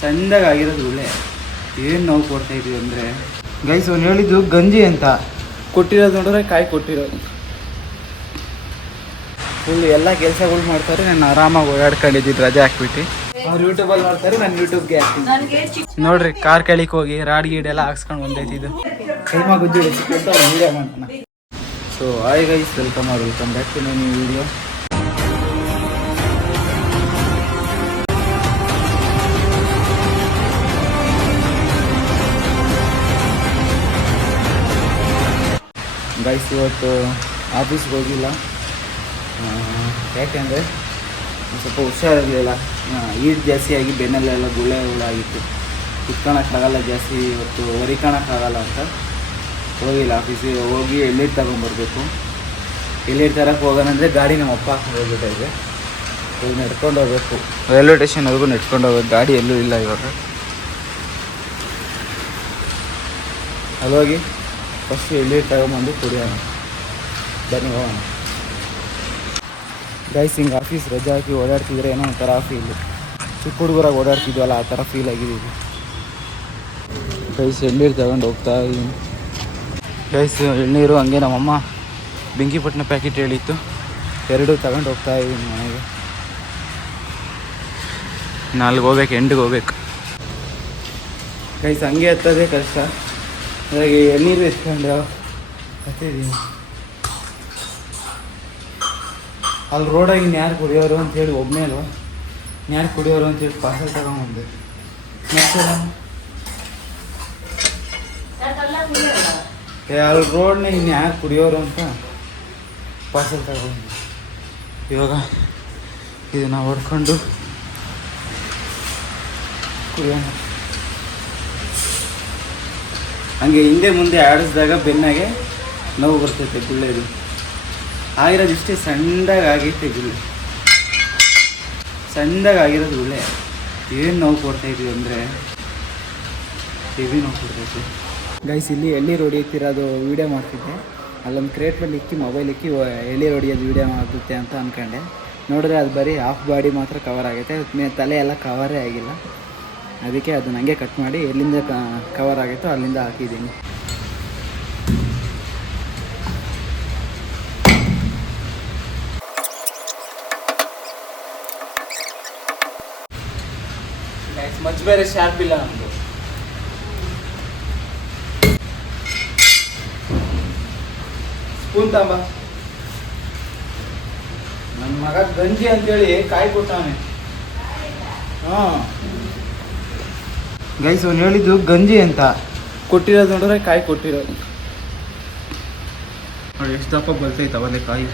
ಸಣ್ಣದಾಗಿ ಆಗಿರೋದು ಒಳ್ಳೆ ಏನು ನೋವು ಕೊಡ್ತಾಯಿದ್ವಿ ಅಂದರೆ ಗೈಸ್ ಅವ್ನು ಹೇಳಿದ್ದು ಗಂಜಿ ಅಂತ ಕೊಟ್ಟಿರೋದು ನೋಡಿದ್ರೆ ಕಾಯಿ ಕೊಟ್ಟಿರೋದು ಫುಲ್ ಎಲ್ಲ ಕೆಲಸಗಳು ಮಾಡ್ತಾರೆ. ನಾನು ಆರಾಮಾಗಿ ಓಡಾಡ್ಕೊಂಡಿದ್ದು ರಜೆ ಹಾಕ್ಬಿಟ್ಟು ಅವ್ರು ಯೂಟ್ಯೂಬಲ್ಲಿ ನೋಡ್ತಾರೆ, ನಾನು ಯೂಟ್ಯೂಬ್ಗೆ ಹಾಕ್ತೀನಿ. ನೋಡ್ರಿ ಕಾರ್ ಕೆಳಿಗೆ ಹೋಗಿ ರಾಡ್ ಗೀಡ್ ಎಲ್ಲ ಹಾಕ್ಸ್ಕೊಂಡು ಬಂದೈತಿ ಇದು ಕೈಮಾ ಗುಜ್ಜಿ ವೀಡಿಯೋ ಮಾಡ್ತಾನೆ. So hi guys, welcome back to my new video. Guys ಇವತ್ತು ಆಫೀಸ್ಗೆ ಹೋಗಿಲ್ಲ, ಯಾಕೆಂದರೆ ಸ್ವಲ್ಪ ಹುಷಾರಿರಲಿಲ್ಲ. ಈಟ್ ಜಾಸ್ತಿ ಆಗಿ ಬೆನ್ನಲ್ಲೆಲ್ಲ ಗುಳ್ಳೆ ಆಗಿತ್ತು, ಕುತ್ಕೊಳಕ್ಕಾಗಲ್ಲ ಜಾಸ್ತಿ, ಇವತ್ತು ಹೊರಿಕೊಳಕ್ಕಾಗಲ್ಲ ಅಂತ ಹೋಗಿಲ್ಲ ಆಫೀಸಿಗೆ. ಹೋಗಿ ಎಳ್ಳೀರು ತಗೊಂಬರ್ಬೇಕು. ಎಳ್ಳೀರು ತರಕ್ಕೆ ಹೋಗೋಣಂದರೆ ಗಾಡಿ ನಮ್ಮ ಅಪ್ಪ ಹಾಕೊಂಡು ಹೋಗ್ಬಿಟ್ಟಿದೆ. ಹೋಗಿ ನಡ್ಕೊಂಡು ಹೋಗ್ಬೇಕು, ರೈಲ್ವೆ ಸ್ಟೇಷನ್ವರೆಗೂ ನಡ್ಕೊಂಡು ಹೋಗ್ಬೇಕು. ಗಾಡಿ ಎಲ್ಲೂ ಇಲ್ಲ ಇವಾಗ. ಅಲ್ಲೋಗಿ ಫಸ್ಟ್ ಎಳ್ಳೀರು ತಗೊಂಬಂದು ಕುಡಿಯೋಣ, ಬನ್ನಿ ಹೋಗೋಣ. ಗೈಸ್ ಹಿಂಗೆ ಆಫೀಸ್ ರಜೆ ಹಾಕಿ ಓಡಾಡ್ತಿದ್ರೆ ಏನೋ ಒಂಥರ ಫೀಲು, ಚಿಕ್ಕ ಹುಡುಗರಾಗಿ ಓಡಾಡ್ತಿದ್ವಲ್ಲ ಆ ಥರ ಫೀಲ್ ಆಗಿದ್ದೀವಿ. ಗೈಸ್ ಎಳ್ನೀರು ತಗೊಂಡು ಹೋಗ್ತಾ ಇದ್ದೀನಿ. ಗೈಸ್ ಎಳ್ನೀರು ಹಂಗೆ ನಮ್ಮಮ್ಮ ಬೆಂಕಿಪಟ್ಟಣ ಪ್ಯಾಕೆಟ್ ಹೇಳಿತ್ತು, 2 ತಗೊಂಡು ಹೋಗ್ತಾ ಇದ್ದೀನಿ ಮನೆಗೆ. ನಾಲ್ಗೆ ಹೋಗ್ಬೇಕು, ಎಂಡಿಗೆ ಹೋಗ್ಬೇಕು. ಗೈಸ್ ಹಂಗೆ ಹತ್ತೋದೇ ಕಷ್ಟ, ಹಾಗಾಗಿ ಎಳ್ನೀರು ಎತ್ಕೊಂಡು ಹತ್ತಿದ್ದೀನಿ. ಅಲ್ಲಿ ರೋಡಾಗಿ ಇನ್ಯಾರು ಕುಡಿಯೋರು ಅಂತೇಳಿ ಒಬ್ಬನೇ ಅಲ್ವ, ಇನ್ಯಾರು ಕುಡಿಯೋರು ಅಂತೇಳಿ ಪಾರ್ಸಲ್ ತಗೊಂಡ್ಬಂದೆ. ಅಲ್ಲಿ ರೋಡ್ನ ಇನ್ಯಾರು ಕುಡಿಯೋರು ಅಂತ ಪಾರ್ಸಲ್ ತಗೊಂಡು ಇವಾಗ ಇದನ್ನು ಹೊಡ್ಕೊಂಡು ಕುಡಿಯೋಣ. ಹಂಗೆ ಹಿಂದೆ ಮುಂದೆ ಆಡಿಸಿದಾಗ ಬೆನ್ನಾಗೆ ನೋವು ಬರ್ತೈತೆ, ಗುಳ್ಳೆದು ಆಗಿರೋದು ಇಷ್ಟೇ ಸಣ್ಣದಾಗಿ ಆಗೈತೆ ಗುಳ್ಳೆ, ಸಣ್ಣದಾಗಿ ಆಗಿರೋದು ಗುಳ್ಳೆ. ಏನು ನೋವು ಕೊಡ್ತಾಯಿದ್ವಿ ಅಂದರೆ ಹೆವಿ ನೋವು ಕೊಡ್ತೈತೆ. ಗೈಸ್ ಇಲ್ಲಿ ಎಳ್ಳೀರು ಹೊಡಿಯುತ್ತಿರೋದು ವೀಡಿಯೋ ಮಾಡ್ತಿದ್ದೆ, ಅಲ್ಲೊಂದು ಕ್ರೇಟ್ ಮೇಲೆ ಇಕ್ಕಿ ಮೊಬೈಲ್ ಇಕ್ಕಿ ಎಳ್ಳೀರು ಹೊಡಿಯೋದು ವೀಡಿಯೋ ಮಾಡುತ್ತೆ ಅಂತ ಅಂದ್ಕೊಂಡೆ. ನೋಡಿದ್ರೆ ಅದು ಬರೀ ಹಾಫ್ ಬಾಡಿ ಮಾತ್ರ ಕವರ್ ಆಗೈತೆ, ತಲೆ ಎಲ್ಲ ಕವರೇ ಆಗಿಲ್ಲ. ಅದಕ್ಕೆ ಅದು ನನಗೆ ಕಟ್ ಮಾಡಿ ಎಲ್ಲಿಂದ ಕವರ್ ಆಗೈತೋ ಅಲ್ಲಿಂದ ಹಾಕಿದ್ದೀನಿ. ಮಚ್ ಬೇರೆ ಶಾರ್ಪ್ ಇಲ್ಲ ನಮ್ಮದು. ಸ್ಪೂನ್ ತಾಂಬ, ನನ್ನ ಮಗ ಗಂಜಿ ಅಂತೇಳಿ ಕಾಯಿ ಕೊಟ್ಟಾನೆ. ಹಾಂ ಗೈಸ್ ಅವ್ನು ಹೇಳಿದ್ದು ಗಂಜಿ ಅಂತ ಕೊಟ್ಟಿರೋದು ನೋಡಿದ್ರೆ ಕಾಯಿ ಕೊಟ್ಟಿರೋದು ನೋಡಿ, ಎಷ್ಟು ದಪ್ಪ ಬರ್ತೈತೆ ಅವಲ್ಲೇ ಕಾಯಿ.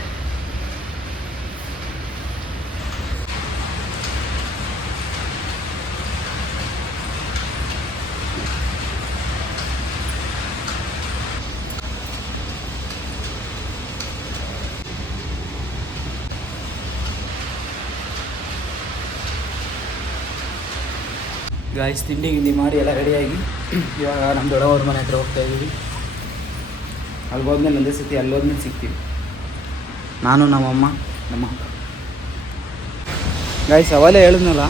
ಗಾಯ್ಸ್ ತಿಂಡಿ ಗಿಂಡಿ ಮಾಡಿ ಎಲ್ಲ ರೆಡಿಯಾಗಿ ಇವಾಗ ನಮ್ಮ ದೊಡ್ಡವ್ರ ಮನೆ ಹತ್ರ ಹೋಗ್ತಾಯಿದ್ದೀವಿ. ಅಲ್ಲಿ ಹೋದ್ಮೇಲೆ ಒಂದೇ ಸತಿ ಅಲ್ಲಿ ಹೋದ್ಮೇಲೆ ಸಿಗ್ತೀವಿ, ನಾನು ನಮ್ಮಮ್ಮ ನಮ್ಮ ಅಕ್ಕ. ಗಾಯ್ಸ್ ಅವಲೇ ಹೇಳಿದ್ನಲ್ಲ,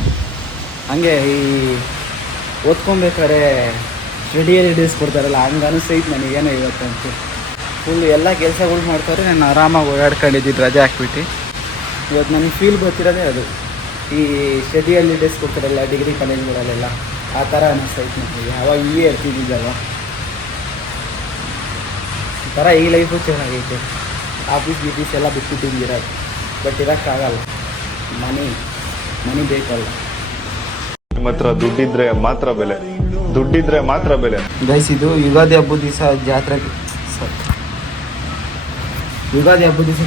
ಹಂಗೆ ಈ ಓದ್ಕೊಬೇಕಾದ್ರೆ ರೆಡಿಯಲ್ಲಿ ಡೇಸ್ ಕೊಡ್ತಾರಲ್ಲ, ಹಂಗೆ ಅನಿಸ್ತೈತೆ ನನಗೇನೋ ಇವತ್ತು ಅಂತ. ಫುಲ್ ಎಲ್ಲ ಕೆಲಸಗಳು ಮಾಡ್ತಾರೆ, ನಾನು ಆರಾಮಾಗಿ ಓಡಾಡ್ಕೊಂಡಿದ್ದು ರಜೆ ಹಾಕ್ಬಿಟ್ಟು. ಇವತ್ತು ನನಗೆ ಫೀಲ್ ಬರ್ತಿರೋದೇ ಅದು, ಈ ಸ್ಟಡಿಯಲ್ಲಿ ಡೇಸ್ ಕೊಡ್ತಾರಲ್ಲ ಡಿಗ್ರಿ ಕಾಲೇಜ್ಗಳಲ್ಲೆಲ್ಲ, ಆ ಥರ ಅನ್ನಿಸ್ತೈತೆ ನನಗೆ. ಅವಾಗ ಹೀಗೆ ಇರ್ತಿದ್ದಿದ್ದಲ್ವ, ಈ ಥರ ಈ ಲೈಫು ಚೆನ್ನಾಗೈತೆ. ಆಫೀಸ್ ಗೀಫೀಸ್ ಎಲ್ಲ ಬಿಟ್ಬಿಟ್ಟಿದ್ದೀರೋದು, ಬಟ್ ಇರೋಕ್ಕಾಗಲ್ಲ, ಮನಿ ಬೇಕಲ್ಲ. ನಿಮ್ಮ ಹತ್ರ ದುಡ್ಡಿದ್ರೆ ಮಾತ್ರ ಬೆಲೆ, ದುಡ್ಡಿದ್ರೆ ಮಾತ್ರ ಬೆಲೆ. ಗೈಸ್ ಇದು ಯುಗಾದಿ ಹಬ್ಬದ ದಿವಸ ಜಾತ್ರೆಗೆ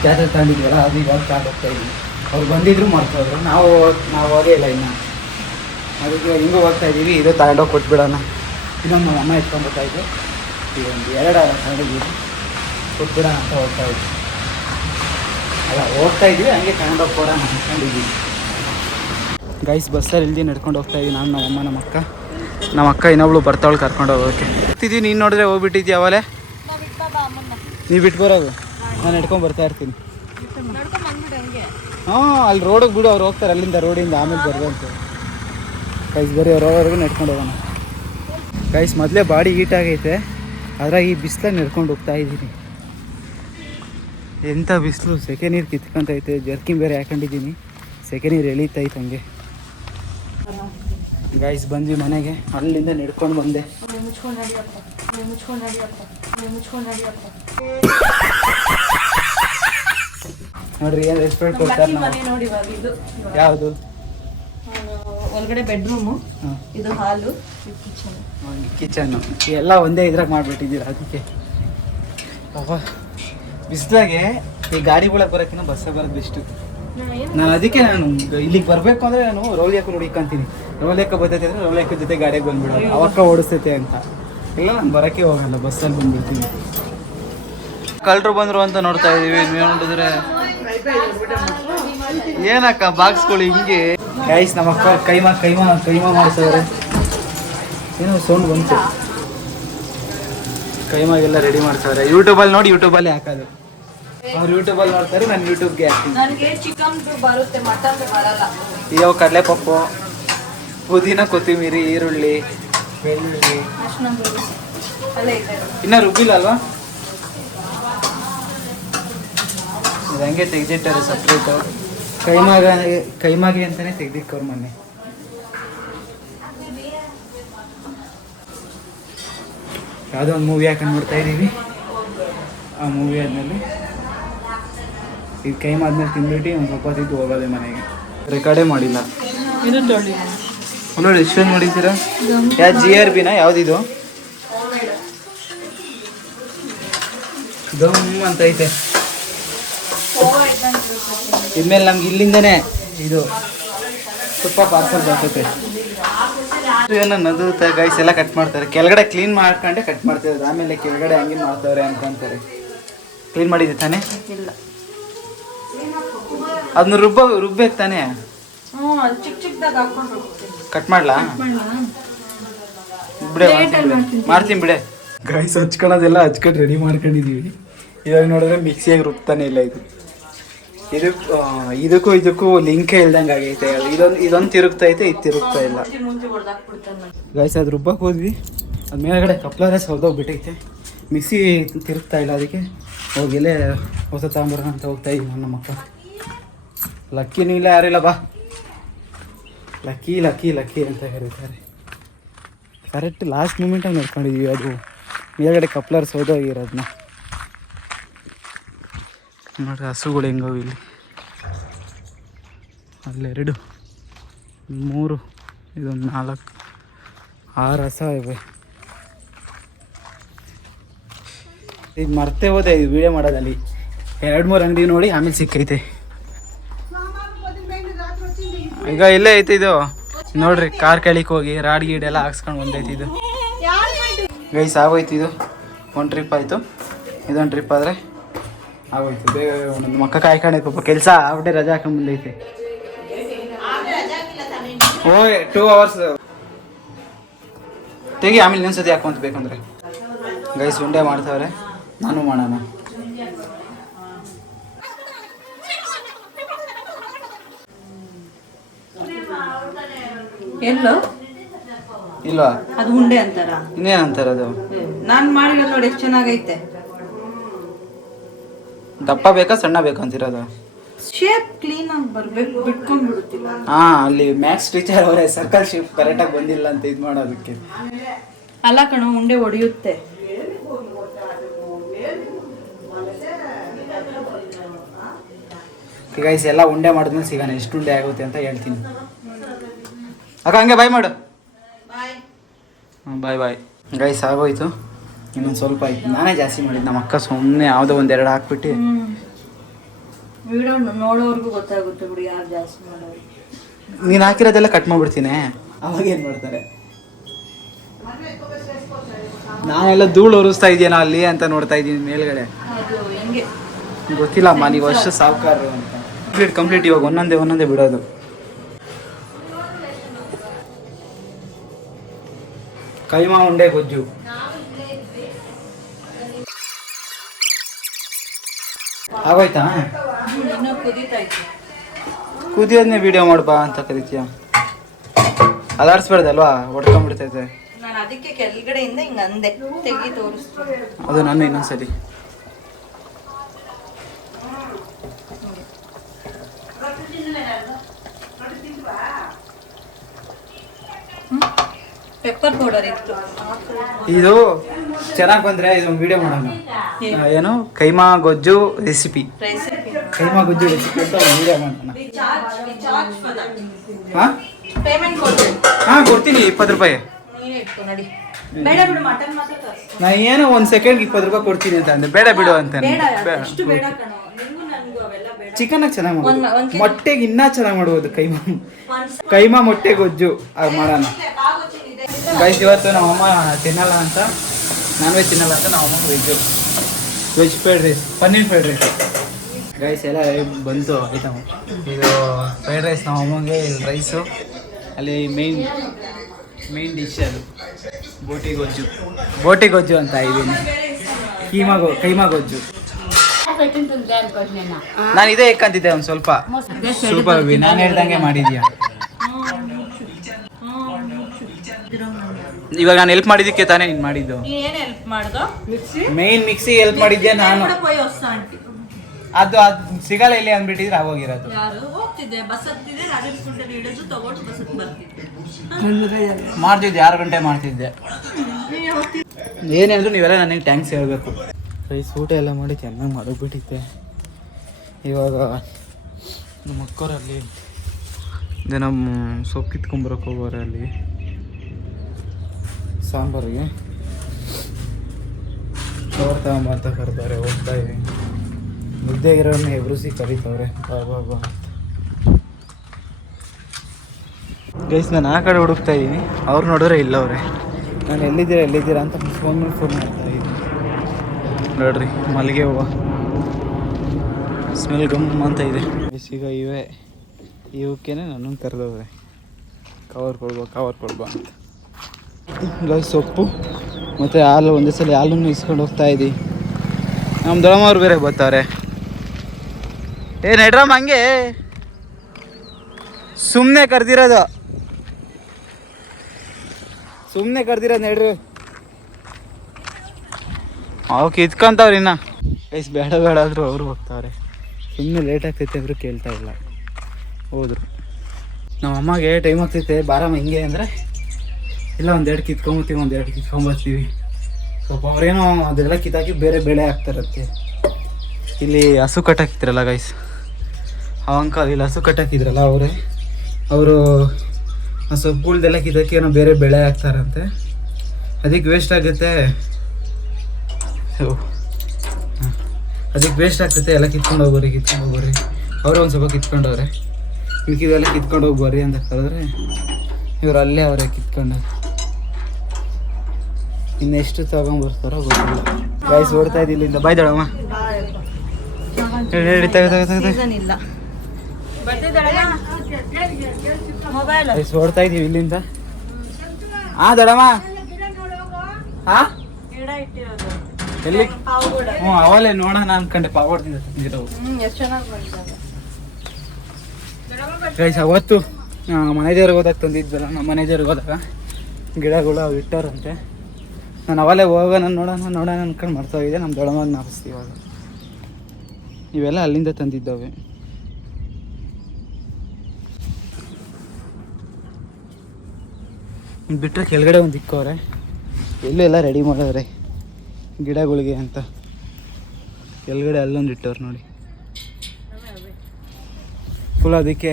ಜಾತ್ರೆ ತಗೊಂಡಿದ್ವಲ್ಲ, ಅದು ಇವಾಗ ತಗೊಂಡೋಗ್ತಾ ಇದ್ವಿ. ಅವ್ರು ಬಂದಿದ್ರು ಮಾಡ್ತಾಯಿದ್ರು, ನಾವು ಹೋಗೇ ಇಲ್ಲ ಇನ್ನು. ಅದಕ್ಕೆ ಹಿಂಗೂ ಹೋಗ್ತಾಯಿದ್ದೀವಿ, ಇದು ತಗೊಂಡೋಗಿ ಕೊಟ್ಬಿಡೋಣ. ಇನ್ನೊಂದು ನಮ್ಮ ಅಮ್ಮ ಎತ್ಕೊಂಡ್ಬರ್ತಾಯಿದ್ದು, ಇದೊಂದು 2 ತಗೊಂಡಿದ್ದೀವಿ, ಕೊಟ್ಬಿಡೋಣ ಅಂತ ಹೋಗ್ತಾಯಿದ್ವಿ. ಹಂಗೆ ತಗೊಂಡೋಗಿ ಕೊಡೋಣ ಅಂದ್ಕೊಂಡಿದ್ದೀವಿ. ಗೈಸ್ ಬಸ್ಸಲ್ಲಿ ಇಲ್ದಿ ನಡ್ಕೊಂಡು ಹೋಗ್ತಾಯಿದ್ವಿ, ನಾನು ನಮ್ಮಮ್ಮ ನಮ್ಮ ಅಕ್ಕ ಇನ್ನೊಬ್ಳು ಬರ್ತಾವಳು ಕರ್ಕೊಂಡು ಹೋಗೋಕ್ಕೆ. ಹೋಗ್ತಿದ್ದೀವಿ, ನೀನು ನೋಡಿದ್ರೆ ಹೋಗ್ಬಿಟ್ಟಿದ್ವಿ. ಅವಲೇ ನೀವು ಬಿಟ್ಟು ಬರೋದು, ನಾನು ನಡ್ಕೊಂಡು ಬರ್ತಾ ಇರ್ತೀನಿ. ಹಾಂ ಅಲ್ಲಿ ರೋಡಿಗೆ ಬಿಡು, ಅವ್ರು ಹೋಗ್ತಾರೆ ಅಲ್ಲಿಂದ ರೋಡಿಂದ, ಆಮೇಲೆ ಬರುವಂತೆ. ಗೈಸ್ ಬರೀ ಹೊರವರೆಗೂ ನಡ್ಕೊಂಡು ಹೋಗೋಣ. ಗೈಸ್ ಮೊದಲೇ ಬಾಡಿ ಹೀಟ್ ಆಗೈತೆ, ಅದ್ರಾಗ ಈ ಬಿಸಿಲಾಗ ನಡ್ಕೊಂಡು ಹೋಗ್ತಾ ಇದ್ದೀನಿ. ಎಂಥ ಬಿಸಿಲು, ಸೆಕೆ ನೀರು ಕಿತ್ಕೊಂತೈತೆ. ಜರ್ಕಿನ್ ಬೇರೆ ಹಾಕೊಂಡಿದ್ದೀನಿ, ಸೆಕೆ ನೀರು ಎಳೀತೈತೆ ಹಂಗೆ. ಗೈಸ್ ಬಂದ್ವಿ ಮನೆಗೆ, ಅಲ್ಲಿಂದ ನಡ್ಕೊಂಡು ಬಂದೆ. ನೋಡ್ರಿ ಏನು ರೆಸ್ಪೆಕ್ಟ್ ಕೊಡ್ತಾರೆ. ಯಾವುದು? ಒಳಗಡೆ ಬೆಡ್ರೂಮು, ಇದು ಹಾಲು, ಕಿಚನ್ ಎಲ್ಲ ಒಂದೇ ಇದ್ರಾಗ ಮಾಡಿಬಿಟ್ಟಿದ್ದೀರ. ಅದಕ್ಕೆ ಪಾಪ ಬಿಸಿಲಾಗೆ ಈ ಗಾಡಿಗಳಿಗೆ ಬರೋಕ್ಕಿಂತ ಬಸ್ಸಾಗ ಬರೋದು ಬೆಸ್ಟು. ನಾನು ಅದಕ್ಕೆ ನಾನು ಇಲ್ಲಿಗೆ ಬರಬೇಕು ಅಂದರೆ ನಾನು ರೌಲಿಯಕ್ಕ ಹುಡುಕಂತೀನಿ. ರೌಲಿಯಕ್ಕ ಬರ್ತೈತೆ ಅಂದರೆ ರೌಲಿಯಕ್ಕ ಜೊತೆ ಗಾಡಿಗೆ ಬಂದ್ಬಿಡೋದು, ಅವಕ್ಕ ಓಡಿಸ್ತೈತೆ ಅಂತ. ಇಲ್ಲ ನಾನು ಬರೋಕ್ಕೆ ಹೋಗಲ್ಲ, ಬಸ್ಸಲ್ಲಿ ಬಂದ್ಬಿಡ್ತೀನಿ. ಕಳ್ಳರು ಬಂದರು ಅಂತ ನೋಡ್ತಾ ಇದ್ದೀವಿ. ನೀವು ನೋಡಿದ್ರೆ ಏನಕ್ಕ ಬಾಕ್ಸ್ಗಳು ಹಿಂಗೆ. ಗೈಸ್ ನಮ್ಮ ಅಕ್ಕ ಕೈಮಾ ಮಾಡಿಸೋರೆ. ಏನೋ ಸೌಂಡ್ ಬಂತು. ಕೈಮಾಗೆಲ್ಲ ರೆಡಿ ಮಾಡ್ತಾರೆ. ಯೂಟ್ಯೂಬಲ್ಲಿ ನೋಡಿ ಯೂಟ್ಯೂಬಲ್ಲಿ ಹಾಕೋದು. ಅವ್ರು ಯೂಟ್ಯೂಬಲ್ಲಿ ನೋಡ್ತಾರೆ, ನಾನು ಯೂಟ್ಯೂಬ್ಗೆ ಹಾಕ್ತೀನಿ. ನನಗೆ ಚಿಕನ್ ಬರುತ್ತೆ, ಮಟನ್ ಬರಲ್ಲ. ಇವು ಕಡಲೆಪಪ್ಪು, ಪುದೀನ, ಕೊತ್ತಂಬರಿ, ಈರುಳ್ಳಿ, ಬೆಳ್ಳುಳ್ಳಿ ಇನ್ನೂ ರುಬ್ಬಿಲ್ಲ ಅಲ್ವಾ? ಇದು ಹಂಗೆ ತೆಗೆದಿಟ್ಟಾರೆ ಸಪ್ರೇಟು. ಕೈಮಾಗೆ ಅಂತಲೇ ತೆಗ್ದಿಕ್ಕವ್ರು ಮೊನ್ನೆ. ಯಾವುದೋ ಒಂದು ಮೂವಿ ಹಾಕೊಂಡು ನೋಡ್ತಾ ಇದ್ದೀವಿ. ಆ ಮೂವಿ ಆದಮೇಲೆ ಈಗ ಕೈಮ ಆದ್ಮೇಲೆ ತಿಂದ್ಬಿಟ್ಟು ಒಂದು ಸ್ವಲ್ಪ ತಿದ್ದು ಹೋಗೋದೆ ಮನೆಗೆ. ರೆಕಾರ್ಡೇ ಮಾಡಿಲ್ಲ. ನೋಡಿ ಎಷ್ಟೊಂದು ಮಾಡಿದ್ದೀರಾ? ಯಾವ್ದು GRBನ? ಯಾವುದಿದು? ದಮ್ ಅಂತ ಐತೆ. ಇದ್ಮೇಲೆ ನಮ್ಗೆ ಇಲ್ಲಿಂದನೇ ಇದು ತುಪ್ಪ ಪಾರ್ಸಲ್ ಬರ್ತೈತೆ. ಏನೋ ನದುತ್ತೆ ಗೈಸ್, ಎಲ್ಲ ಕಟ್ ಮಾಡ್ತಾರೆ. ಕೆಳಗಡೆ ಕ್ಲೀನ್ ಮಾಡ್ಕೊಂಡೆ ಕಟ್ ಮಾಡ್ತಿರೋದು, ಆಮೇಲೆ ಕೆಳಗಡೆ ಹಂಗೆ ಮಾಡ್ತವ್ರೆ ಅನ್ಕೊಂತಾರೆ. ಕ್ಲೀನ್ ಮಾಡಿದ್ದೆ ತಾನೇ? ಇಲ್ಲ, ಅದನ್ನ ರುಬ್ಬೇಕು ತಾನೇ? ಚಿಕ್ಕದಾಗ ಹಾಕೊಂಡು ಕಟ್ ಮಾಡ್ಲಾ? ಬಿಡೆ ಮಾಡ್ತೀನಿ ಬಿಡೆ. ಗೈಸ್ ಹಚ್ಕೊಳೋದೆಲ್ಲ ಹಚ್ಕೊಂಡು ರೆಡಿ ಮಾಡ್ಕೊಂಡಿದೀವಿ. ಇವಾಗ ನೋಡಿದ್ರೆ ಮಿಕ್ಸಿಯಾಗಿ ರುಬ್ತಾನೆ ಇಲ್ಲ. ಇದಕ್ಕೂ ಲಿಂಕೇ ಇಲ್ದಂಗೆ ಆಗೈತೆ. ಇದೊಂದು ತಿರುಗ್ತೈತೆ, ಇದು ತಿರುಗ್ತಾ ಇಲ್ಲ. ಗೈಸ್ ಅದು ರುಬ್ಬಕ್ಕೆ ಹೋದ್ವಿ, ಅದು ಮೇಲ್ಗಡೆ ಕಪ್ಲಾರೆ ಸೌದೋಗ್ಬಿಟ್ಟೈತೆ. ಮಿಕ್ಸಿ ತಿರುಗ್ತಾ ಇಲ್ಲ, ಅದಕ್ಕೆ ಹೋಗಿಲ್ಲೇ ಹೊಸ ತಾಂಬರ ಅಂತ ಹೋಗ್ತಾ ಇದ್ದೀವಿ. ನಮ್ಮ ಅಕ್ಕ ಲಕ್ಕಿನೂ ಇಲ್ಲ, ಯಾರಿಲ್ಲ ಬಾ. ಲಕ್ಕಿ ಅಂತ ಕರೀತಾರೆ. ಕರೆಕ್ಟ್ ಲಾಸ್ಟ್ ಮೂಮೆಂಟಾಗಿ ನೋಡ್ಕೊಂಡಿದ್ವಿ. ಅದು ಮೇಲ್ಗಡೆ ಕಪ್ಲರ್ ಸೌದೋಗಿರೋದನ್ನ ನೋಡ್ರಿ. ಹಸುಗಳು ಹೆಂಗವು ಇಲ್ಲಿ, ಅಲ್ಲೆರಡು, 3, ಇದೊಂದು 4, 6 ಹಸ ಇವೆ. ಈಗ ಮರ್ತೇ ಹೋದೆ ಇದು ವಿಡಿಯೋ ಮಾಡೋದಲ್ಲಿ. 2-3 ಅಂಗಡಿ ನೋಡಿ ಆಮೇಲೆ ಸಿಕ್ಕೈತೆ. ಈಗ ಇಲ್ಲೇ ಐತೆ ಇದು ನೋಡ್ರಿ. ಕಾರ್ ಕೆಳಿಗೆ ಹೋಗಿ ರಾಡ್ ಗೀಡ್ ಎಲ್ಲ ಹಾಕ್ಸ್ಕೊಂಡು ಬಂದೈತಿ ಇದು. ಗೈಸ್ ಆಗೋಯ್ತು. ಇದು ಒಂದು ಟ್ರಿಪ್ ಆಯಿತು, ಇದೊಂದು ಟ್ರಿಪ್ ಆದರೆ ಆಗೋಯ್ತು. ಬೇಗ ಒಂದು ಮಕ್ಕ ಕಾಯ್ಕೊಂಡೈತೆ ಪಾಪ, ಕೆಲಸ ಆಗ್ಬಿಟ್ಟೆ ರಜಾ ಹಾಕೊಂಡು ಬಂದೈತೆ. 2 hours ತೆಗಿ, ಆಮೇಲೆ ಇನ್ನೊಂದ್ಸತಿ ಹಾಕೊಂತ ಬೇಕಂದ್ರೆ. ಗೈಸ್ ಉಂಡೆ ಮಾಡ್ತಾವ್ರೆ, ನಾನು ಮಾಡೋಣ. ಎಲ್ಲೋ ಇಲ್ವಾ? ಅದು ಉಂಡೆ ಅಂತಾರ? ಇನ್ನೇನು ಅಂತಾರೆ ಅದು? ನಾನು ಮಾಡಿರೋದು ನೋಡಿ ಎಷ್ಟು ಚೆನ್ನಾಗೈತೆ. ದಪ್ಪ ಬೇಕಾ ಸಣ್ಣ ಬೇಕಾ ಅಂತಿರೋದು? ಶೇಪ್ ಕ್ಲೀನ್ ಆಗಿ ಬರ್ಬೇಕು, ಬಿಟ್ಕೊಂಡ್ ಬಿಡುತ್ತಿಲ್ಲ. ಅಲ್ಲಿ ಮ್ಯಾಥ್ಸ್ ಟೀಚರ್ ಅವರೇ ಸರ್ಕಲ್ ಶೇಪ್ ಕರೆಕ್ಟಾಗಿ ಬಂದಿಲ್ಲ ಅಂತ ಇದು ಮಾಡೋದಕ್ಕೆ. ಅಲ್ಲ ಕಣೋ, ಉಂಡೆ ಹೊಡೆಯುತ್ತೆ. ಗೈಸ್ ಎಲ್ಲ ಉಂಡೆ ಮಾಡಿದ್ಮೇಲೆ ಸಿಗೋಣ, ಎಷ್ಟು ಉಂಡೆ ಆಗುತ್ತೆ ಅಂತ ಹೇಳ್ತೀನಿ. ಅಕ್ಕ ಹಂಗೆ ಬಾಯ್ ಮಾಡು. ಬಾಯ್. ಗೈಸ್ ಆಗೋಯ್ತು, ಇನ್ನೊಂದು ಸ್ವಲ್ಪ ಆಯ್ತು. ನಾನೇ ಜಾಸ್ತಿ ಮಾಡಿದ್ದು, ನಮ್ಮ ಅಕ್ಕ ಸುಮ್ಮನೆ ಯಾವುದೋ 1-2 ಹಾಕ್ಬಿಟ್ಟು. ವಿಡಿಯೋ ನೋಡೋರ್ಗೂ ಗೊತ್ತಾಗುತ್ತೆ ಬಿಡಿ ಯಾರು ಜಾಸ್ತಿ ಮಾಡೋರು. ನೀನು ಹಾಕಿರೋದೆಲ್ಲ ಕಟ್ ಮಾಡ್ಬಿಡ್ತೀನಿ, ಅವಾಗ ಏನು ಮಾಡ್ತಾರೆ? ನಾನೆಲ್ಲ ಧೂಳು ಒರೆಸ್ತಾ ಇದೆಯಾ ಅಲ್ಲಿ ಅಂತ ನೋಡ್ತಾ ಇದ್ದೀನಿ ಮೇಲ್ಗಡೆ. ಗೊತ್ತಿಲ್ಲಮ್ಮ, ನೀವು ಅಷ್ಟು ಸಾವುಕಾರರು ಅಂತ. ಕಂಪ್ಲೀಟ್ ಇವಾಗ ಒಂದೊಂದೇ ಬಿಡೋದು. ಕೈಮಾ ಉಂಡೆ ಗೊಜ್ಜು ಆಗೋಯ್ತಾ? ಕುದಿಯೋದನ್ನೇ ವಿಡಿಯೋ ಮಾಡ್ಬಾ ಅಂತ ಕರಿತೀಯ. ಅಲಾಡ್ಸ್ಬಾರ್ದಲ್ವಾ, ಹೊಡ್ಕೊಂಡ್ಬಿಡ್ತೈತೆ. ನಾನು ಅದಕ್ಕೆ ಕೆಳಗಡೆಯಿಂದ ಹಿಂಗೆ ಅಂದೆ, ತೆಗಿ ತೋರಿಸ್ತೀನಿ. ಅದು ನಾನು ಇನ್ನೊಂದ್ಸಲಿ ಪೆಪ್ಪರ್ ಪೌಡರ್ ಇತ್ತು. ಇದು ಚೆನ್ನಾಗಿ ಬಂದರೆ ಇದೊಂದು ವಿಡಿಯೋ ಮಾಡೋಣ. ಏನು ಕೈಮಾ ಗೊಜ್ಜು ರೆಸಿಪಿ, ಕೈಮಾ ಗೊಜ್ಜು ರೆಸಿಪಿ ಅಂತ ಒಂದು ವಿಡಿಯೋ ಮಾಡೋಣ. ಹಾಂ ಪೇಮೆಂಟ್ ಕೊಡ್ತೀನಿ. ಹಾಂ ಕೊಡ್ತೀನಿ, 20 ರೂಪಾಯಿ. ನೀನೇ ಇಟ್ಕೊ ನೋಡಿ. ಬೇಡ ಬಿಡು, ಮಟನ್ ಮಾತ್ರ ತರಿಸು. ನಾ ಏನೋ 1 ಸೆಕೆಂಡ್ಗೆ 20 ರೂಪಾಯಿ ಕೊಡ್ತೀನಿ ಅಂತ ಅಂದೆ. ಬೇಡ ಬಿಡು ಅಂತ. ಬೇಡ, ಅಷ್ಟು ಬೇಡ ಕಣೋ. ನಿಂಗೂ ನನಗೂ ಅವೆಲ್ಲ ಬೇಡ. ಚಿಕನಾಗಿ ಚೆನ್ನಾಗಿ ಮಾಡ್ಬೋದು, ಮೊಟ್ಟೆಗೆ ಇನ್ನೂ ಚೆನ್ನಾಗಿ ಮಾಡ್ಬೋದು. ಕೈಮಾ ಮೊಟ್ಟೆ ಗೊಜ್ಜು ಅದು ಮಾಡೋಣ. ಗೈಸ್ ಇವತ್ತು ನಮ್ಮಮ್ಮ ತಿನ್ನಲ್ಲ ಅಂತ, ನಾನ್ ವೆಜ್ ತಿನ್ನಲ್ಲ ಅಂತ ನಮ್ಮಮ್ಮ veg fried rice, paneer fried rice. Guys ಎಲ್ಲ ಬಂತು ಐಟಮ್. ಇದು ಫ್ರೈಡ್ ರೈಸ್ ನಮ್ಮಮ್ಮಗೆ, ಇದು ರೈಸು, ಅಲ್ಲಿ ಮೇನ್ ಡಿಶ್ ಅದು ಬೋಟಿ ಗೊಜ್ಜು ಅಂತ ಇದ್ದೀನಿ. ಕೈಮಾ ಗೊಜ್ಜು. ನಾನು ಇದೇ ಇಕ್ಕಂತಿದ್ದೆ ಒಂದು ಸ್ವಲ್ಪ ನಾನು ಹೇಳ್ದಂಗೆ ಮಾಡಿದ್ಯಾ. ಇವಾಗ ನಾನು ಹೆಲ್ಪ್ ಮಾಡಿದ್ದಕ್ಕೆ ತಾನೇ ನೀನು ಮಾಡಿದ್ದು. ಏನು ಹೆಲ್ಪ್ ಮಾಡ್ದೋ? ಮೇನ್ ಮಿಕ್ಸಿ ಹೆಲ್ಪ್ ಮಾಡಿದ್ದೆ ನಾನು. ಅದು ಸಿಗಲ್ಲ ಇಲ್ಲಿ ಅಂದ್ಬಿಟ್ಟಿದ್ರೆ ಆಗೋಗಿರೋದು. ಯಾರು ಹೋಗ್ತಿದ್ದೆ, ಬಸ್ ಹತ್ತಿದ್ದೆ, ರಾಜಸ್ಕುಂಟಲ್ಲಿ ಇಳಿದು ತಗೊಂಡು ಬಸ್ ಬರ್ತಿದ್ದೆ. ಮಾಡ್ತಿದ್ದೆ 6 ಗಂಟೆ ಮಾಡ್ತಿದ್ದೆ. ಏನೇಂದ್ರು ನೀವೆಲ್ಲ ನನಗೆ ಥ್ಯಾಂಕ್ಸ್ ಹೇಳ್ಬೇಕು. ರೈಸ್ ಊಟ ಎಲ್ಲ ಮಾಡಿ ಚೆನ್ನಾಗಿ ಮಡಗ್ಬಿಟ್ಟಿದ್ದೆ. ಇವಾಗ ನಮ್ಮ ಅಕ್ಕೋರಲ್ಲಿ ನಮ್ಮ ಸೊಪ್ಪು ಕಿತ್ಕೊಂಬರಕ್ಕೆ ಹೋಗೋರೆ ಅಲ್ಲಿ ಸಾಂಬಾರಿಗೆ. ಅವ್ರು ತಗೊಂಬಂತ ಕರೆದವ್ರೆ, ಹೋಗ್ತಾ ಇದ್ದೀನಿ. ಮುದ್ದೆಗಿರೋನ್ನ ಎಬ್ರಿಸಿ ಕರೀತವ್ರೆ, ಬಾಬಾ. ಗೈಸ್ ನಾನು ಆ ಕಡೆ ಹುಡುಕ್ತಾ ಇದ್ದೀನಿ, ಅವ್ರು ನೋಡಿದ್ರೆ ಇಲ್ಲವ್ರೆ. ನಾನು ಎಲ್ಲಿದ್ದೀರಾ ಅಂತ ಫೋನ್ ಮಾಡ್ತಾ ಇದ್ದೀನಿ. ನೋಡ್ರಿ ಮಲ್ಲಿಗೆ ಹೂವು ಸ್ಮೆಲ್ ಗಮ್ ಅಂತ ಇದೆ. ಈಗ ಇವಕ್ಕೇನೆ ನನ್ನನ್ನು ಕರೆದವ್ರೆ, ಕವರ್ ಕೊಡ್ಬಾ ಅಂತ. ಗೈಸ್ ಸೊಪ್ಪು ಮತ್ತು ಹಾಲು, ಒಂದೇ ಸಲ ಹಾಲನ್ನು ಇಸ್ಕೊಂಡು ಹೋಗ್ತಾ ಇದ್ದೀವಿ. ನಮ್ಮ ದೊಡ್ಡಮ್ಮವ್ರು ಬೇರೆ ಬರ್ತಾರೆ. ನಡ್ರಮ್ಮ ಹಂಗೆ ಸುಮ್ಮನೆ ಕರ್ದಿರೋದು ನಡ್ರಿ. ಅವಕ್ಕೆ ಇದ್ಕೊಂತವ್ರಿ ಇನ್ನ. ಗೈಸ್ ಬೇಡ ಆದರೂ ಅವರು ಹೋಗ್ತಾವ್ರೆ. ಸುಮ್ಮನೆ ಲೇಟ್ ಆಗ್ತೈತೆ ಅಂದರೂ ಕೇಳ್ತಾ ಇಲ್ಲ, ಹೋದ್ರು. ನಮ್ಮ ಅಮ್ಮಗೆ ಟೈಮ್ ಆಗ್ತೈತೆ, ಬಾರಮ್ಮ ಹಿಂಗೆ ಅಂದರೆ ಇಲ್ಲ, 1 2 ಕಿತ್ಕೊಂಬತ್ತೀವಿ, 1 2 ಕಿತ್ಕೊಂಬರ್ತೀವಿ. ಸ್ವಲ್ಪ ಅವ್ರೇನೋ ಅದೆಲ್ಲ ಕಿತ್ತಾಕಿ ಬೇರೆ ಬೆಳೆ ಹಾಕ್ತಾರತ್ತೆ. ಇಲ್ಲಿ ಹಸು ಕಟ್ಟಾಕಿದ್ರಲ್ಲ ಗೈಸ್, ಆ ಅಂಕಲ್ ಇಲ್ಲಿ ಹಸು ಕಟ್ಟಾಕಿದ್ರಲ್ಲ ಅವರು ಆ ಸೊಪ್ಪುಗಳ್ದೆಲ್ಲ ಕಿತ್ತಾಕಿ ಏನೋ ಬೇರೆ ಬೆಳೆ ಹಾಕ್ತಾರಂತೆ. ಅದಕ್ಕೆ ವೇಸ್ಟ್ ಆಗುತ್ತೆ, ಎಲ್ಲ ಕಿತ್ಕೊಂಡು ಹೋಗೋರಿ. ಅವರು ಒಂದು ಸ್ವಲ್ಪ ಕಿತ್ಕೊಂಡವ್ರೆ, ಮಿಕ್ಕಿದೆಲ್ಲ ಕಿತ್ಕೊಂಡು ಹೋಗ್ಬೋರಿ ಅಂತ ಕರೆದ್ರೆ ಇವ್ರು ಅಲ್ಲೇ ಅವರೇ ಕಿತ್ಕೊಂಡು. ಇನ್ನೆಷ್ಟು ತಗೊಂಡ್ಬರ್ತಾರೋ ಗೊತ್ತಿಲ್ಲ. ಗೈಸ್ ಓಡ್ತಾ ಇದ್ದಿಲ್ಲ ಇಲ್ಲಿಂದ. ಬಾಯ್ ದೊಡಮ್ಮ, ಗೈಸ್ ಓಡ್ತಾ ಇದೀವಿ ಇಲ್ಲಿಂದ. ದೊಡಮ್ಮ ಎಲ್ಲಿ? ಅವಲೇ ನೋಡೋಣ ಅನ್ಕೊಂಡೆ, ಪಾವಡ್ದಿಂದ ತಂದಿರೋ. ಗೈಸ್ ಅವತ್ತು ಮನೆ ದೇವ್ರಿಗೆ ಹೋದಾಗ ತಂದಿದ್ವಲ್ಲ, ನಮ್ಮ ಮನೆ ದೇವ್ರಿಗೆ ಹೋದಾಗ ಗಿಡಗಳು ಅವು ಇಟ್ಟವ್ರಂತೆ. ನಾನು ಅವಲೇ ಹೋಗೋಣ ನೋಡೋಣ ಅನ್ಕೊಂಡು ಮಾಡ್ತಾ ಹೋಗಿದ್ದೆ. ನಮ್ಮ ದೊಡ್ಡಮ್ಮ ನಾಪಿಸ್ತೀವಿ. ಇವಾಗ ಇವೆಲ್ಲ ಅಲ್ಲಿಂದ ತಂದಿದ್ದಾವೆ. ಬಿಟ್ಟರೆ ಕೆಳಗಡೆ ಒಂದು ಇಕ್ಕವ್ರೆ, ಎಲ್ಲೂ ಎಲ್ಲ ರೆಡಿ ಮಾಡೋರೆ ಗಿಡಗಳಿಗೆ ಅಂತ. ಕೆಳಗಡೆ ಅಲ್ಲೊಂದು ಇಟ್ಟವ್ರು ನೋಡಿ ಫುಲ್. ಅದಕ್ಕೆ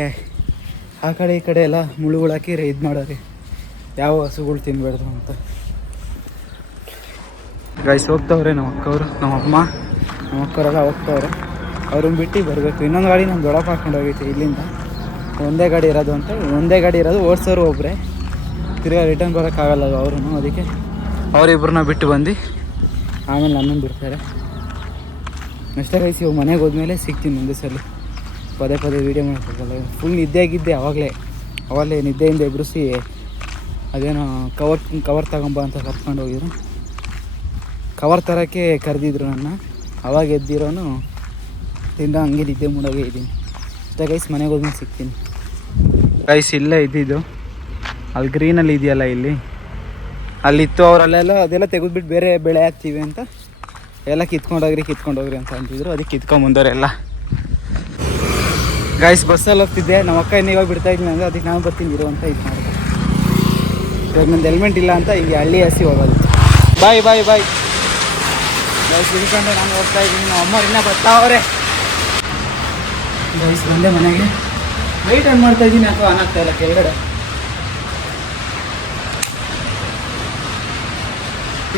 ಆ ಕಡೆ ಈ ಕಡೆ ಎಲ್ಲ ಮುಳುಗಳು ಹಾಕಿ ಇದು ಮಾಡೋರಿ, ಯಾವ ಹಸುಗಳು ತಿನ್ಬಾರ್ದು ಅಂತ. ಗೈಸ್ ಹೋಗ್ತವ್ರೆ ನಮ್ಮ ಅಕ್ಕವರು, ನಮ್ಮ ಅಕ್ಕವರೆಲ್ಲ ಹೋಗ್ತವ್ರೆ. ಅವ್ರನ್ನ ಬಿಟ್ಟು ಬರಬೇಕು. ಇನ್ನೊಂದು ಗಾಡಿ ನಮ್ಮ ದೊಡ್ಡಪ್ಪ ಹಾಕೊಂಡು ಹೋಗೈತೆ ಇಲ್ಲಿಂದ. ಒಂದೇ ಗಾಡಿ ಇರೋದು ಓಡಿಸೋರು ಒಬ್ಬರೇ. ತಿರ್ಗಾ ರಿಟರ್ನ್ ಬರೋಕ್ಕಾಗಲ್ಲ ಅವರು. ಅದಕ್ಕೆ ಅವರಿಬ್ಬರನ್ನ ಬಿಟ್ಟು ಬಂದು ಆಮೇಲೆ ನನ್ನನ್ನು ಬಿಡ್ತಾರೆ ಅಷ್ಟೇ. ಗೈಸ್ ಇವಾಗ ಮನೆಗೆ ಹೋದ್ಮೇಲೆ ಸಿಗ್ತೀನಿ ಒಂದೇ ಸಲ. ಪದೇ ವೀಡಿಯೋ ಮಾಡೋಕ್ಕಾಗಲ್ಲ. ಫುಲ್ ನಿದ್ದೆಯಾಗಿದ್ದೆ ಅವಾಗಲೇ ನಿದ್ದೆಯಿಂದ ಎಬ್ರಿಸಿ ಅದೇನೋ ಕವರ್ ತಗೊಂಬ ಅಂತ ಕರ್ಕೊಂಡು ಹೋಗಿದ್ರು. ಕವರ್ ತರೋಕ್ಕೆ ಕರೆದಿದ್ರು ನನ್ನ. ಅವಾಗ ಎದ್ದಿರೋನು ತಿಂದ ಹಂಗೆ ನಿದ್ದೆ ಮೂಡೋಗೆ ಇದ್ದೀನಿ ಅಷ್ಟೇ. ಗೈಸ್ ಮನೆಗೆ ಹೋದ್ಮೇಲೆ ಸಿಗ್ತೀನಿ. ಗೈಸ್ ಇಲ್ಲೇ ಇದ್ದಿದ್ದು ಅಲ್ಲಿ ಗ್ರೀನಲ್ಲಿ ಇದೆಯಲ್ಲ ಇಲ್ಲಿ ಅಲ್ಲಿತ್ತು, ಅವರಲ್ಲೆಲ್ಲ ಅದೆಲ್ಲ ತೆಗೆದ್ಬಿಟ್ಟು ಬೇರೆ ಬೆಳೆ ಹಾಕ್ತೀವಿ ಅಂತ ಎಲ್ಲ ಕಿತ್ಕೊಂಡೋಗ್ರಿ ಅಂತ ಅಂತಿದ್ರು. ಅದಕ್ಕೆ ಕಿತ್ಕೊಂಬಂದವರೆಲ್ಲ. ಗೈಸ್ ಬಸ್ಸಲ್ಲಿ ಹೋಗ್ತಿದ್ದೆ, ನಮ್ಮ ಅಕ್ಕ ಇನ್ನು ಇವಾಗ ಬಿಡ್ತಾ ಇದ್ದೀನಿ ಅಂದರೆ ಅದಕ್ಕೆ ನಾನು ಬರ್ತೀನಿ ಇರು ಅಂತ ಇದು ಮಾಡಿದೆ. ಇವಾಗ ನಂದು ಹೆಲ್ಮೆಟ್ ಇಲ್ಲ ಅಂತ ಈಗ ಹಳ್ಳಿ ಹಸಿ ಹೋಗೋದು. ಬಾಯ್ ಗೈಸ್ ಇಳ್ಕೊಂಡೆ ನಾನು ಹೋಗ್ತಾ ಇದ್ದೀನಿ. ನಮ್ಮ ಅಮ್ಮವ್ರು ಇನ್ನೂ ಬರ್ತಾವ್ರೆ. ಗೈಸ್ ಬಂದೆ ಮನೆಗೆ. ವೆಯ್ಟ್ ಆನ್ ಮಾಡ್ತಾ ಇದ್ದೀನಿ, ಅಥವಾ ಆನ್ ಆಗ್ತಾ ಇಲ್ಲ ಕೆಳಗಡೆ.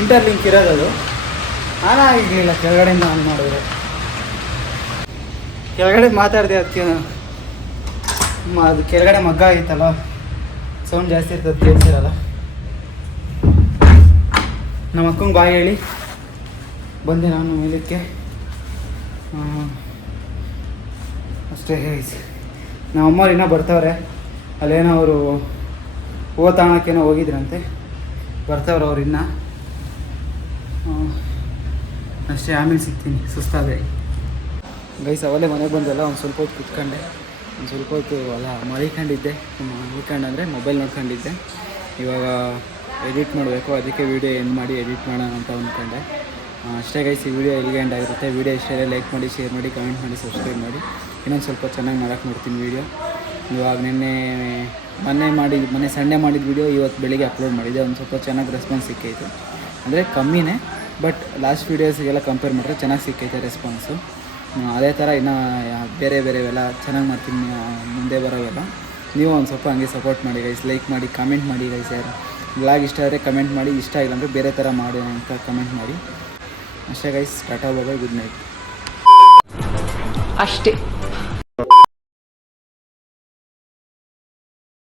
ಇಂಟರ್ಲಿಂಕ್ ಇರೋದದು ಆನ್ ಆಗಿರಲಿಲ್ಲ, ಕೆಳಗಡೆಯಿಂದ ಆನ್ ಮಾಡಿದ್ರೆ. ಕೆಳಗಡೆ ಮಾತಾಡಿದೆ, ಅದಕ್ಕೆ ಅದು ಕೆಳಗಡೆ ಮಗ್ಗ ಆಗಿತ್ತಲ್ಲ, ಸೌಂಡ್ ಜಾಸ್ತಿ ಇರ್ತದೆ, ಕೇಳಿಸಿರಲ್ಲ. ನಮ್ಮ ಅಕ್ಕಂಗೆ ಬಾಯ್ ಹೇಳಿ ಬಂದೆ ನಾನು ಮೇಲಕ್ಕೆ. ಅಷ್ಟೇ ಗೈಸ್. ನಮ್ಮ ಅಮ್ಮವ್ರು ಇನ್ನೂ ಬರ್ತಾವ್ರೆ. ಅಲ್ಲೇನೋ ಅವರು ತಾಣಕ್ಕೇನೋ ಹೋಗಿದ್ರಂತೆ, ಬರ್ತಾವ್ರೆ ಅವ್ರು ಇನ್ನೂ. ಅಷ್ಟೇ, ಆಮೇಲೆ ಸಿಗ್ತೀನಿ, ಸುಸ್ತಾದೆ ಗೈಸ್. ಅವಲೇ ಮನೆಗೆ ಬಂದಲ್ಲ, ಒಂದು ಸ್ವಲ್ಪ ಹೊತ್ತು ಕುತ್ಕೊಂಡೆ. ಒಂದು ಸ್ವಲ್ಪ ಹೊತ್ತು ಮಲಿಕೊಂಡಿದ್ದೆ ಅಂದರೆ ಮೊಬೈಲ್ ನೋಡ್ಕೊಂಡಿದ್ದೆ. ಇವಾಗ ಎಡಿಟ್ ಮಾಡಬೇಕು, ಅದಕ್ಕೆ ವೀಡಿಯೋ ಎಂಡ್ ಮಾಡಿ ಎಡಿಟ್ ಮಾಡೋಣ ಅಂತ ಅಂದ್ಕೊಂಡೆ. ಅಷ್ಟೇ ಗೈಸ್, ಈ ವಿಡಿಯೋ ಎಲ್ಲಿಗೆ ಎಂಡ್ ಆಗಿರುತ್ತೆ. ವಿಡಿಯೋ ಇಷ್ಟ ಲೈಕ್ ಮಾಡಿ, ಶೇರ್ ಮಾಡಿ, ಕಮೆಂಟ್ ಮಾಡಿ, ಸಬ್ಸ್ಕ್ರೈಬ್ ಮಾಡಿ. ಇನ್ನೊಂದು ಸ್ವಲ್ಪ ಚೆನ್ನಾಗಿ ಮಾಡೋಕ್ಕೆ ನೋಡ್ತೀನಿ ವೀಡಿಯೋ. ಇವಾಗ ಮೊನ್ನೆ ಸಂಡೇ ಮಾಡಿದ ವೀಡಿಯೋ ಇವತ್ತು ಬೆಳಿಗ್ಗೆ ಅಪ್ಲೋಡ್ ಮಾಡಿದ್ದೆ. ಒಂದು ಸ್ವಲ್ಪ ಚೆನ್ನಾಗಿ ರೆಸ್ಪಾನ್ಸ್ ಸಿಕ್ಕೈತೆ, ಅಂದರೆ ಕಮ್ಮಿನೇ, ಬಟ್ ಲಾಸ್ಟ್ ವೀಡಿಯೋಸ್ಗೆಲ್ಲ ಕಂಪೇರ್ ಮಾಡಿದ್ರೆ ಚೆನ್ನಾಗಿ ಸಿಕ್ಕೈತೆ ರೆಸ್ಪಾನ್ಸು. ಅದೇ ಥರ ಇನ್ನೂ ಬೇರೆವೆಲ್ಲ ಚೆನ್ನಾಗಿ ಮಾಡ್ತೀನಿ ಮುಂದೆ ಬರೋವೆಲ್ಲ. ನೀವು ಒಂದು ಸ್ವಲ್ಪ ಹಂಗೆ ಸಪೋರ್ಟ್ ಮಾಡಿ ಗೈಸ್. ಲೈಕ್ ಮಾಡಿ, ಕಮೆಂಟ್ ಮಾಡಿ ಗೈಸ್. ಯಾರು ಬ್ಲಾಗ್ ಇಷ್ಟ ಆದರೆ ಕಮೆಂಟ್ ಮಾಡಿ, ಇಷ್ಟ ಆಗಿಲ್ಲ ಅಂದರೆ ಬೇರೆ ಥರ ಮಾಡಿ ಅಂತ ಕಮೆಂಟ್ ಮಾಡಿ. ಅಷ್ಟೇ ಗೈಸ್, ಟಾಟಾ ಬಾಯ್, ಗುಡ್ ನೈಟ್. ಅಷ್ಟೇ.